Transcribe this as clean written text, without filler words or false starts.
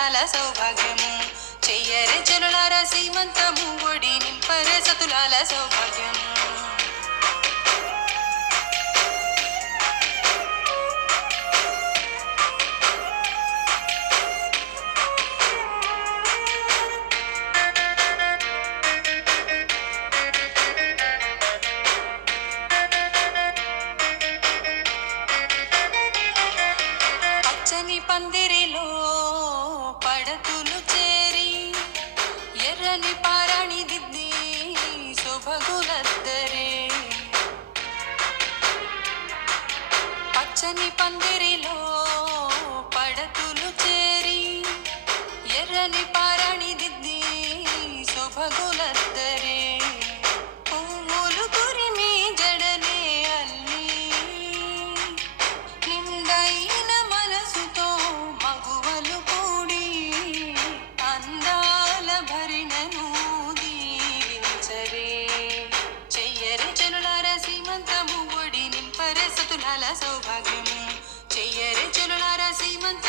సతులాల సౌభాగ్యము. చెయ్యరే చెలులార సీమంతము ఒడి నింపరే సతులాల సౌభాగ్యము. పచ్చని పందిరిలో పడతులు చేరి ఎర్రని పారాణి దిద్ది శుభగులద్దరే. పచ్చని పందిరిలో పడతులు చేరి ఎర్రని పారాణి దిద్ది శుభగులద్దరే. పువ్వులు కురిమి జడనే అల్లి నిండైన మనసుతో మగువలు కూడి అందాల భరిణను దీవించరే. చెయ్యరే చెలులార సీమంతము ఒడి నింపరే సతులాల సౌభాగ్యము. చెయ్యరే చెలులార సీమంత